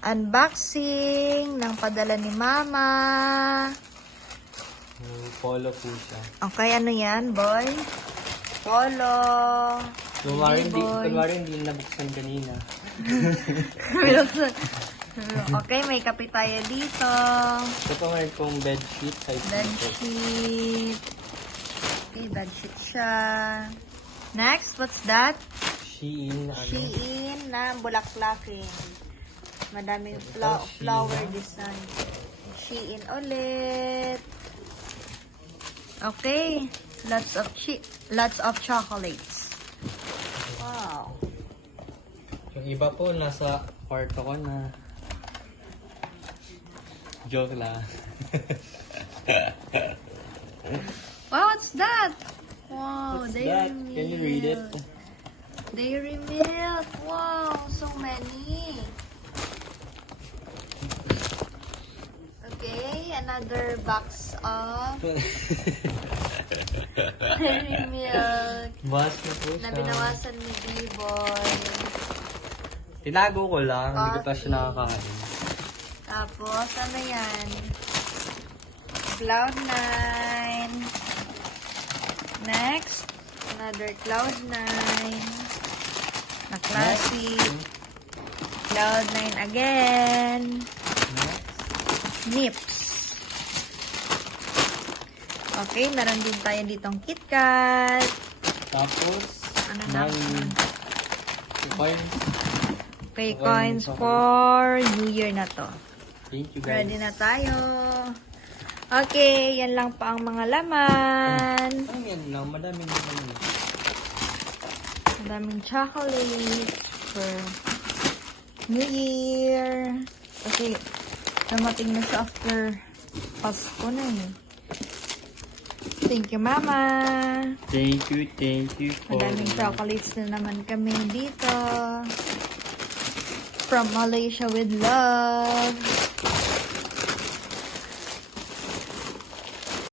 Unboxing ng padala ni Mama. Polo po siya. Okay, ano yan, boy? Polo. Kunwari hindi nabuksan kanina. Okay, may kape tayo dito. Ito pa ngayon kong bedsheet. Bedsheet. Okay, bedsheet siya. Next, what's that? Shein. Shein na bulaklakin. Madaming flower design. Shein ulit. Okay, lots of chocolates. Wow. Yung iba po nasa kwarto ko na. Joke lang. Wow, what's that? Wow, What's dairy that? milk. Can you read it? Dairy milk. Wow, so many. Okay, another box of dairy milk Bas na po na siya. binawasan ni B-Boy. Tinago ko lang. Hindi ko pa siya Coffee. nakakain. Tapos, ano yan? Cloud9. Next, another Cloud9. Na classic. Cloud9 again. Nips. Okay, meron din tayo ditong KitKat. Tapos, Ano na? coin. Okay, coins for New Year na to. Thank you guys. Ready na tayo. Okay, yan lang pa ang mga laman. Ano yan lang? Madaming naman. Madaming chocolate for New Year. Kasi, dumating na siya after Pasko na eh. Thank you, Mama. Thank you for... Madaming chocolates na naman kami dito. From Malaysia with love.